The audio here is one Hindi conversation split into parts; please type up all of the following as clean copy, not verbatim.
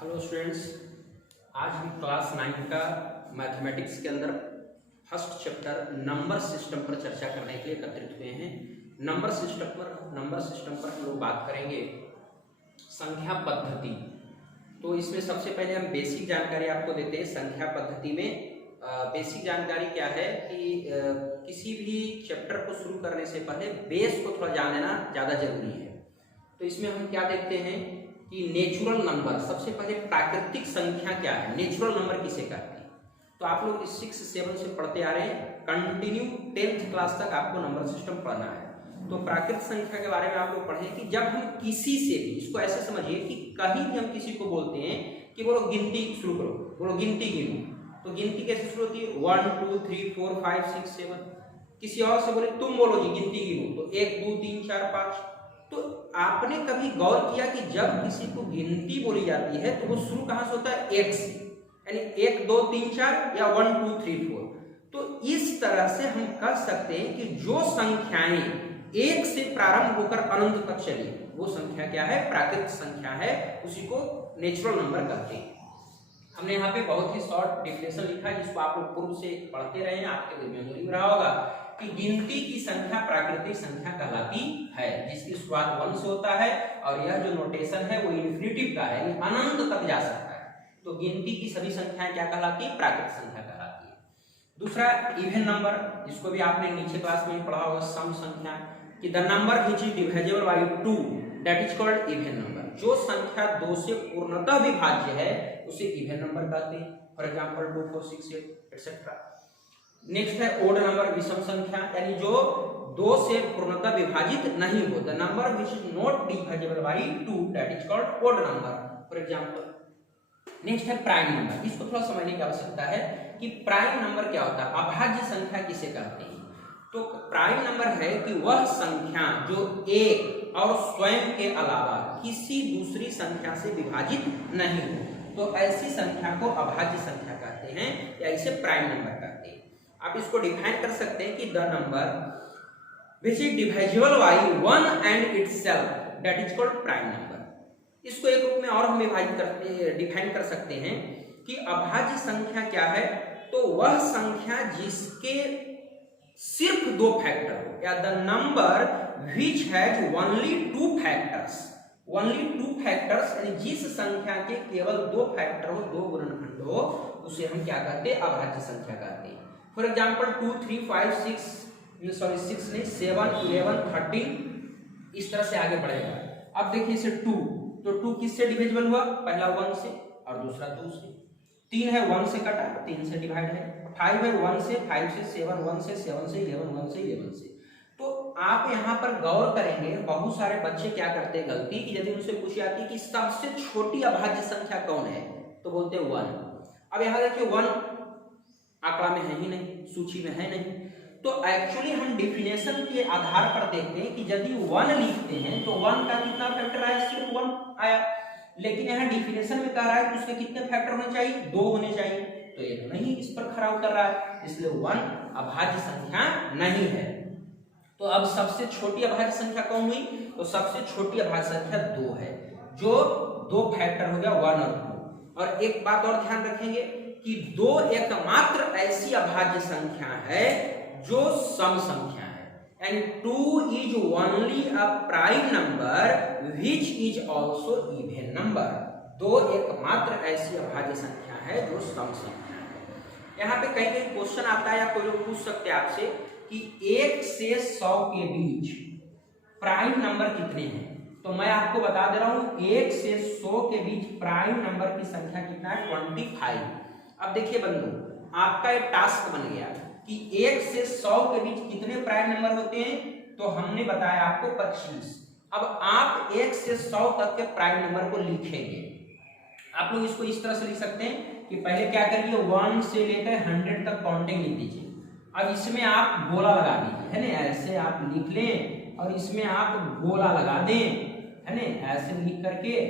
हेलो स्टूडेंट्स, आज हम क्लास 9 का मैथमेटिक्स के अंदर फर्स्ट चैप्टर नंबर सिस्टम पर चर्चा करने के लिए एकत्रित हुए हैं। नंबर सिस्टम पर हम लोग बात करेंगे संख्या पद्धति। तो इसमें सबसे पहले हम बेसिक जानकारी आपको देते हैं। संख्या पद्धति में बेसिक जानकारी क्या है कि किसी भी चैप्टर को शुरू करने से पहले बेस को थोड़ा जान लेना ज़्यादा जरूरी है। तो इसमें हम क्या देखते हैं कि नेचुरल नंबर, सबसे पहले प्राकृतिक संख्या क्या है, नेचुरल नंबर किसे कहते हैं। तो आप लोग 6, 7 से पढ़ते आ रहे हैं, कंटिन्यू 10th क्लास तक आपको नंबर सिस्टम पढ़ना है। तो प्राकृतिक संख्या के बारे में आप लोग पढ़ें कि जब हम किसी से भी, इसको ऐसे समझिए कि कहीं भी हम किसी को बोलते हैं कि बोलो गिनती शुरू करो, बोलो गिनती गिनो, तो गिनती कैसे शुरू होती है 1 2 3 4 5 6 7। किसी और से बोले तुम बोलो जी गिनती गिनो, तो 1 2 3 4 5। तो आपने कभी गौर किया कि जब किसी को गिनती बोली जाती है तो वो शुरू कहां से होता है, 1 से, यानी 1 2 3 4 या 1 2 3 4। तो इस तरह से हम कह सकते हैं कि जो संख्याएं 1 से प्रारंभ होकर अनंत तक चली वो संख्या क्या है, प्राकृतिक संख्या है, उसी को नेचुरल नंबर कहते हैं। हमने यहाँ पे बहुत ही शॉर्ट डिफिनेशन लिखा है जिसको आप लोग पूर्व से पढ़ते रहे हैं, आपके मेमोरी में रहा होगा कि गिनती की संख्या प्राकृतिक संख्या कहलाती है जिसकी शुरुआत 1 से होता है और यह जो नोटेशन है वो इन्फिनिटिव का है, यानी अनंत तक जा सकता है। तो गिनती की सभी संख्याएं क्या कहलाती है, प्राकृतिक संख्या कहलाती है। दूसरा इवन नंबर, जिसको भी आपने नीचे क्लास में पढ़ा होगा, सम संख्या, कि the number which is divisible by 2 that is called even number. जो संख्या 2 से पूर्णतः विभाज्य है उसे इवन नंबर कहते हैं। For example 2 4 6 8 etcetera. नेक्स्ट है ओड नंबर, विषम संख्या, यानी जो 2 से पूर्णतः विभाजित नहीं हो, the number which is not divisible by 2 that is called odd number. For example next है प्राइम नंबर। इसको थोड़ा समझने की आवश्यकता है कि प्राइम नंबर क्या होता है, अभाज्य संख्या किसे कहते हैं। तो प्राइम नंबर है कि वह संख्या जो एक और स्वयं के अलावा किसी दूसरी संख्या से विभाजित नहीं हो, तो ऐसी संख्या को अभाज्य संख्या कहते हैं या इसे प्राइम नंबर कहते हैं। आप इसको डिफाइन कर सकते हैं कि the number which is divisible by 1 and itself that is called prime number. इसको एक रूप में और हम डिफाइन कर सकते हैं कि अभाज्य संख्या क्या है, तो वह संख्या जिसके सिर्फ 2 फैक्टर हो, या the number which has only 2 factors, only 2 factors, यानी जिस संख्या के केवल 2 फैक्टर हो, 2 गुणनखंड हो, उसे हम क्या कहते हैं, अभाज्य संख्या कहते हैं। फॉर एग्जांपल 2 3 5 6 नहीं 7 11 13 इस तरह से आगे बढ़ेगा। अब देखिए इसे 2, तो 2 किससे डिविजिबल हुआ, पहला 1 से और दूसरा 2 से। 3 है 1 से कटा, 3 से डिवाइड है। 5 है 1 से, 5 से 7, 1 से 7 से 11, 1 से 11 से। तो आप यहाँ पर गौर करेंगे, बहुत सारे बच्चे क्या करते हैं गलती, कि यदि उनसे पूछी जाती है कि सबसे छोटी अभाज्य संख्या कौन है, तो बोलते हैं 1। अब यहाँ देखिए 1 आंकड़ा में है ही नहीं, सूची में है नहीं। तो एक्चुअली हम डिफिनेशन के आधार पर देखते हैं कि यदि 1 लिखते हैं तो 1 का कितना फैक्टर आया, सिर्फ 1 आया। लेकिन यहाँ डिफिनेशन में कह रहा है कि उसके कितने फैक्टर होने चाहिए, 2 होने चाहिए, तो ये तो नहीं इस पर खरा उतर रहा है, इसलिए 1 अभाज्य संख्या नहीं है। तो अब सबसे छोटी अभाज्य संख्या कौन हुई, तो सबसे छोटी अभाज्य संख्या 2 है, जो 2 फैक्टर हो गया 1 और 2। और एक बात और ध्यान रखेंगे कि 2 एकमात्र ऐसी अभाज्य संख्या है जो सम संख्या है, यानी 2 is only a prime number which is also even number. 2 एकमात्र ऐसी अभाज्य संख्या है जो सम संख्या है। यहाँ पे कई कई क्वेश्चन आता है या कोई लोग पूछ सकते हैं आपसे कि 1 से 100 के बीच प्राइम नंबर कितने हैं। तो मैं आपको बता दे रहा हूं 1 से 100 के बीच प्राइम नंबर की संख्या कितना है, 25। अब देखिए बंधु, आपका एक टास्क बन गया कि 1 से 100 के बीच कितने प्राइम नंबर होते हैं, तो हमने बताया आपको 25। अब आप 1 से 100 तक के प्राइम नंबर को लिखेंगे। आप लोग इसको इस तरह से लिख सकते हैं कि पहले क्या करिए, 1 से लेकर 100 तक काउंटिंग लिख दीजिए। अब इसमें आप गोला लगा दीजिए, है ना, ऐसे आप लिख लें और इसमें आप गोला लगा दें, है ना, ऐसे लिख करके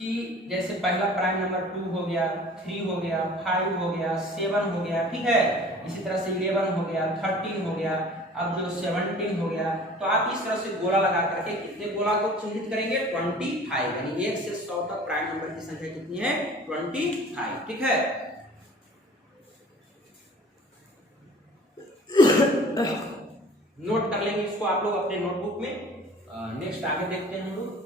कि जैसे पहला प्राइम नंबर 2 हो गया, 3 हो गया, 5 हो गया, 7 हो गया, ठीक है। इसी तरह से 11 हो गया, 13 हो गया, अब जो 17 हो गया, तो आप इस तरह से गोला लगा करके कितने गोला को चिन्हित करेंगे 25, यानी 1 से 100 तक प्राइम नंबर की संख्या कितनी है 25, ठीक है। नोट कर लेंगे इसको आप लोग अपने नोटबुक में। नेक्स्ट आगे देखते हैं हम लोग।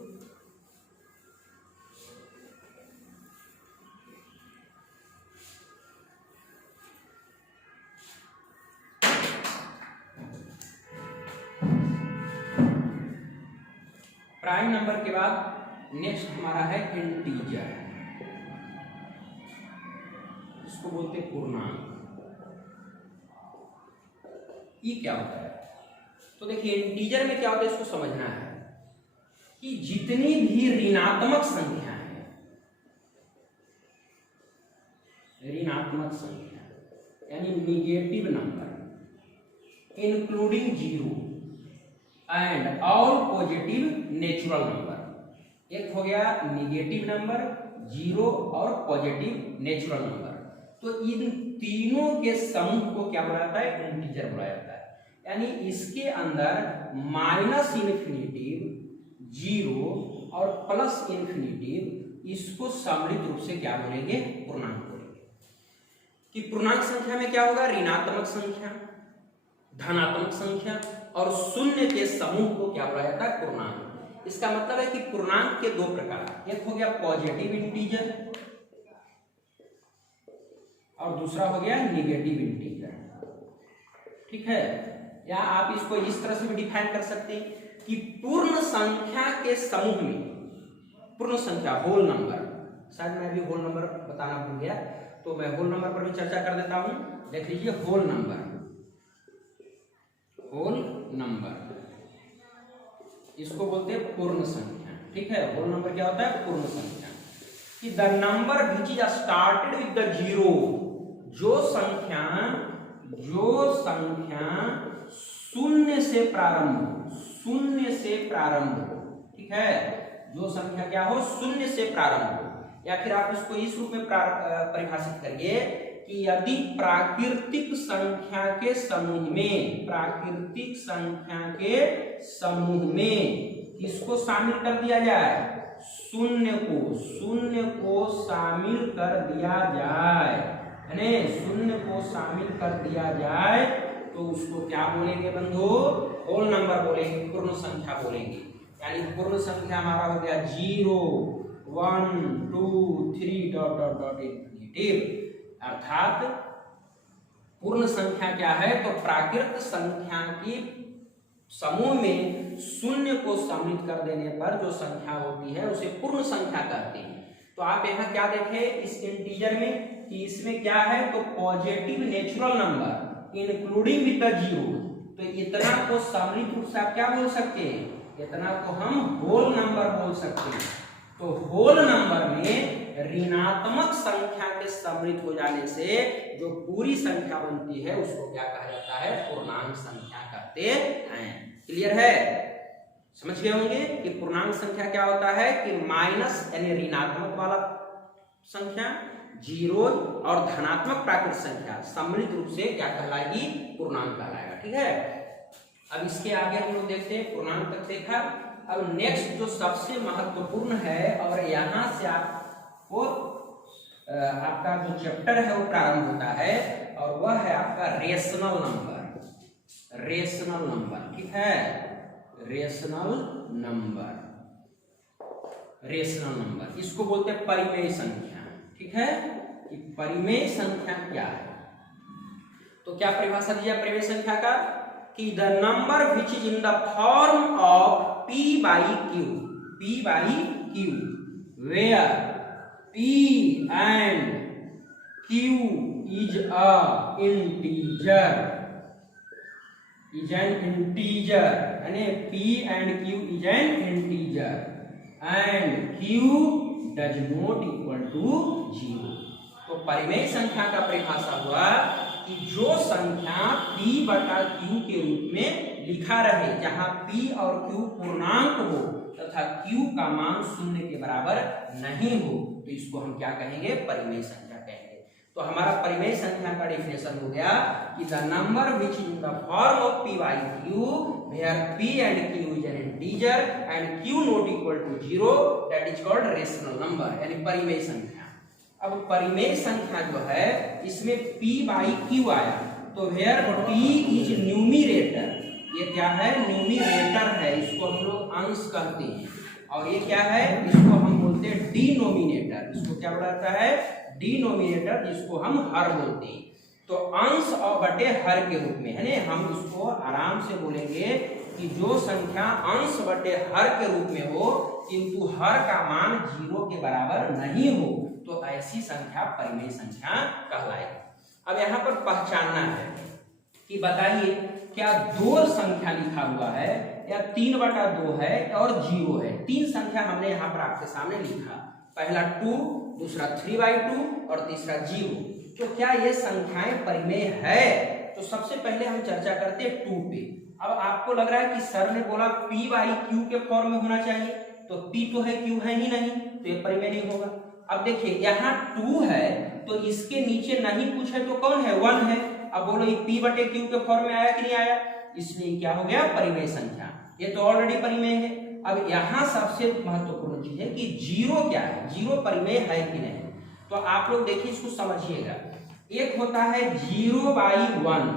प्राइम नंबर के बाद नेक्स्ट हमारा है इंटीजर, इसको बोलते हैं पूर्णांक। ये क्या होता है? तो देखिए इंटीजर में क्या होता है इसको समझना है कि जितनी भी ऋणात्मक संख्या है, ऋणात्मक संख्या यानी negative number including zero and all positive natural number. एक हो गया निगेटिव नंबर, जीरो और पॉजिटिव नेचुरल नंबर, तो इन तीनों के समूह को क्या बोला जाता है इंटीजर बोला जाता है। यानी इसके अंदर माइनस इन्फिनिटिव, जीरो और प्लस इन्फिनिटिव, इसको सम्मिलित रूप से क्या बोलेंगे पूर्णांक बोलेंगे। कि पूर्णांक संख्या में क्या होगा ऋणात्मक संख्या, धनात्मक संख्या और शून्य के समूह को क्या बोला जाता है पूर्णांक। इसका मतलब है कि पूर्णांक के दो प्रकार, एक हो गया पॉजिटिव इंटीजर और दूसरा हो गया निगेटिव इंटीजर, ठीक है। या आप इसको इस तरह से भी डिफाइन कर सकते हैं कि पूर्ण संख्या के समूह में, पूर्ण संख्या होल नंबर, शायद मैं भी होल नंबर बताना भूल गया, तो मैं होल नंबर पर भी चर्चा कर देता हूं। देख लीजिए होल नंबर, होल नंबर इसको बोलते हैं पूर्ण संख्या, ठीक है। होल नंबर क्या होता है पूर्ण संख्या। कि the number which is started with the zero, जो संख्या शून्य से प्रारंभ, शून्य से प्रारंभ हो, ठीक है। जो संख्या क्या हो शून्य से प्रारंभ हो, या फिर आप इसको इस रूप में परिभाषित करिए कि यदि प्राकृतिक संख्या के समूह में, प्राकृतिक संख्या के समूह में किसको शामिल कर दिया जाए, शून्य को शामिल कर दिया जाए, शून्य को शामिल कर दिया जाए, तो उसको क्या बोलेंगे बंधु होल नंबर बोलेंगे, पूर्ण संख्या बोलेंगे। यानी पूर्ण संख्या हमारा हो गया 0, 1, 2, 3 डॉट डॉट डॉट इंफिनिटिव। अर्थात पूर्ण संख्या क्या है तो प्राकृत संख्या की समूह में शून्य को सम्मिलित कर देने पर जो संख्या होती है उसे पूर्ण संख्या कहते हैं। तो आप यहाँ क्या देखें इस इंटीजर में कि इसमें क्या है तो positive natural number including with the zero, तो इतना को सम्मिलित रूप से आप क्या बोल सकते हैं, इतना को हम होल नंबर बोल सकते हैं। तो होल नंबर में ऋणात्मक संख्या के सम्मिलित हो जाने से जो पूरी संख्या बनती है उसको क्या कहा जाता है पूर्णांक संख्या कहते हैं। क्लियर है, समझ गए होंगे कि पूर्णांक संख्या क्या होता है कि माइनस यानी ऋणात्मक वाला संख्या, जीरो और धनात्मक प्राकृत संख्या सम्मिलित रूप से क्या कहलाएगी पूर्णांक कहलाएगा, ठीक है। अब इसके आगे हम लोग देखते हैं, पूर्णांक तक देखा। अब नेक्स्ट जो सबसे महत्वपूर्ण है और यहाँ से आपको आपका जो चैप्टर है वो प्रारंभ होता है और वह है आपका रेशनल नंबर, रेशनल नंबर, ठीक है। रेशनल नंबर, रेशनल नंबर इसको बोलते हैं परिमेय संख्या, ठीक है। कि परिमेय संख्या क्या है, तो क्या परिभाषा दी जाए परिमेय संख्या का कि the number which is in the form of p by q where p and q is an integer, यानी p and q is an integer and q does not equal to 0। तो परिमेय संख्या का परिभाषा हुआ कि जो संख्या p बटा q के रूप में लिखा रहे, जहां p और q पूर्णांक हो तथा q का मान शून्य के बराबर नहीं हो, तो इसको हम क्या कहेंगे परिमेय संख्या कहेंगे। तो हमारा परिमेय संख्या का डेफिनेशन हो गया कि the number which in the form of p by q where p and q is an integer and q not equal to 0 that is called rational number, यानी परिमेय संख्या। अब परिमेय संख्या जो है इसमें p by q आया, तो where p is न्यूमिरेटर, ये क्या है, न्यूमिरेटर है, इसको हम लोग अंश करते हैं, और ये क्या है, इसको हम बोलते हैं डिनोमिनेटर, इसको क्या बोलता है, डिनोमिनेटर, जिसको हम हर बोलते हैं। तो अंश और बटे हर के रूप में है ना, हम इसको आराम से बोलेंगे कि जो संख्या अंश बटे हर के रूप में हो किंतु हर का मान 0 के बराबर नहीं हो, तो ऐसी संख्या परिमेय संख्या कहलाएगी। अब यहाँ पर पहचानना है कि बताइए क्या दो संख्या लिखा हुआ है या 3/2 है और 0 है। तीन संख्या हमने यहाँ पर आपके सामने लिखा, पहला 2, दूसरा 3/2 और तीसरा 0। तो क्या ये संख्याएं परिमेय है? तो सबसे पहले हम चर्चा करते हैं 2 पे। अब आपको लग रहा है कि सर ने बोला p by q के फॉर्म में होना चाहिए, तो p तो है, q है ही नहीं, तो ये परिमेय नहीं होगा। अब देखिए यहाँ 2 है तो इसके नीचे नहीं कुछ है, तो कौन है, 1 है। अब बोलो ये p बटे q के फॉर्म में आया कि नहीं आया, इसलिए क्या हो गया, परिमेय संख्या, ये तो ऑलरेडी परिमेय है। अब यहाँ सबसे महत्वपूर्ण चीज है कि 0 क्या है, 0 परिमेय है कि नहीं। तो आप लोग देखिए इसको समझिएगा, एक होता है 0/1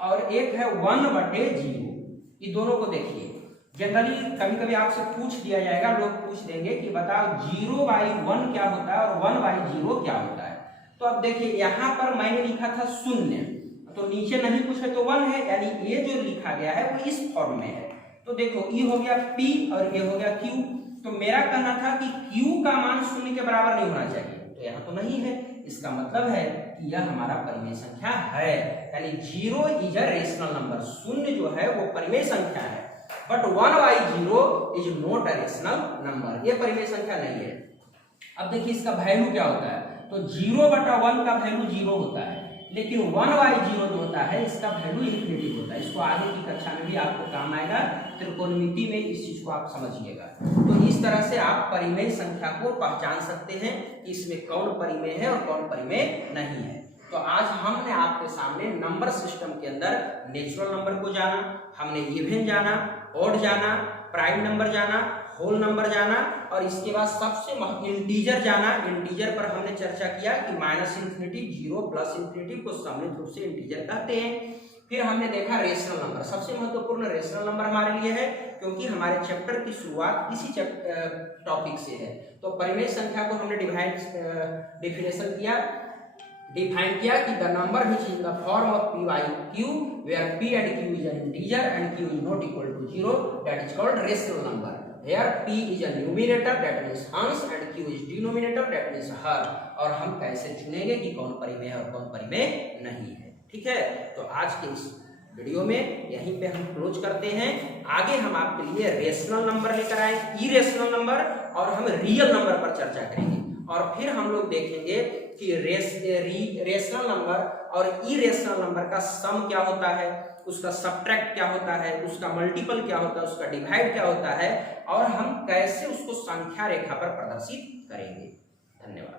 और एक है 1/0। ये दोनों को देखिए, जनरली कभी कभी आपसे पूछ दिया जाएगा, लोग पूछ देंगे कि बताओ 0/1 क्या होता है और 1/0 क्या होता है। तो अब देखिए यहाँ पर मैंने लिखा था 0, तो नीचे नहीं कुछ है तो 1 है, यानी ये जो लिखा गया है वो इस फॉर्म में है। तो देखो ये हो गया p और ये हो गया q। तो मेरा कहना था कि q का मान 0 के बराबर नहीं होना चाहिए, तो यहाँ तो नहीं है, इसका मतलब है कि यह हमारा परिमेय संख्या है, यानी 0 इज अ रेशनल नंबर, 0 जो है वो परिमेय संख्या है, but 1/0 is not a rational number, ये परिमेय संख्या नहीं है। अब देखिए इसका वैल्यू क्या होता है, तो 0/1 का वैल्यू 0 होता है, लेकिन 1/0 जो होता है इसका वैल्यू इन्फिनिटी होता है। इसको आगे की कक्षा में भी आपको काम आएगा, त्रिकोणमिति में इस चीज को आप समझिएगा। तो इस तरह से आप परिमेय संख्या को पहचान सकते हैं कि इसमें कौन परिमेय है और कौन परिमेय नहीं है। तो आज हमने आपके सामने नंबर सिस्टम के अंदर नेचुरल नंबर को जाना, हमने इवन जाना, ऑड जाना, प्राइम नंबर जाना, होल नंबर जाना, और इसके बाद सबसे इंटीजर जाना। इंटीजर पर हमने चर्चा किया कि -∞, 0, +∞ को सम्मिलित रूप से इंटीजर कहते हैं। फिर हमने देखा रेशनल नंबर, सबसे महत्वपूर्ण रेशनल नंबर हमारे लिए है क्योंकि हमारे चैप्टर की शुरुआत इसी टॉपिक से है। तो परिमेय संख्या को हमने डिफाइन किया कि the number which is in the form of p by q where p and q is an integer and q is not equal to 0, that is called rational number. Here p is a numerator, that means अंश, and q is denominator, that means हर। और हम कैसे चुनेंगे कि कौन परिमेय है और कौन परिमेय नहीं है, ठीक है। तो आज के इस वीडियो में यहीं पे हम क्लोज करते हैं। आगे हम आपके लिए रेशनल नंबर लेकर आए, इरेशनल नंबर, और हम रियल नंबर पर चर्चा करेंगे, और फिर हम लोग देखेंगे कि रेशनल नंबर और इरेशनल नंबर का सम क्या होता है, उसका सब्ट्रैक्ट क्या होता है, उसका मल्टीपल क्या होता है, उसका डिवाइड क्या होता है, और हम कैसे उसको संख्या रेखा पर प्रदर्शित करेंगे। धन्यवाद।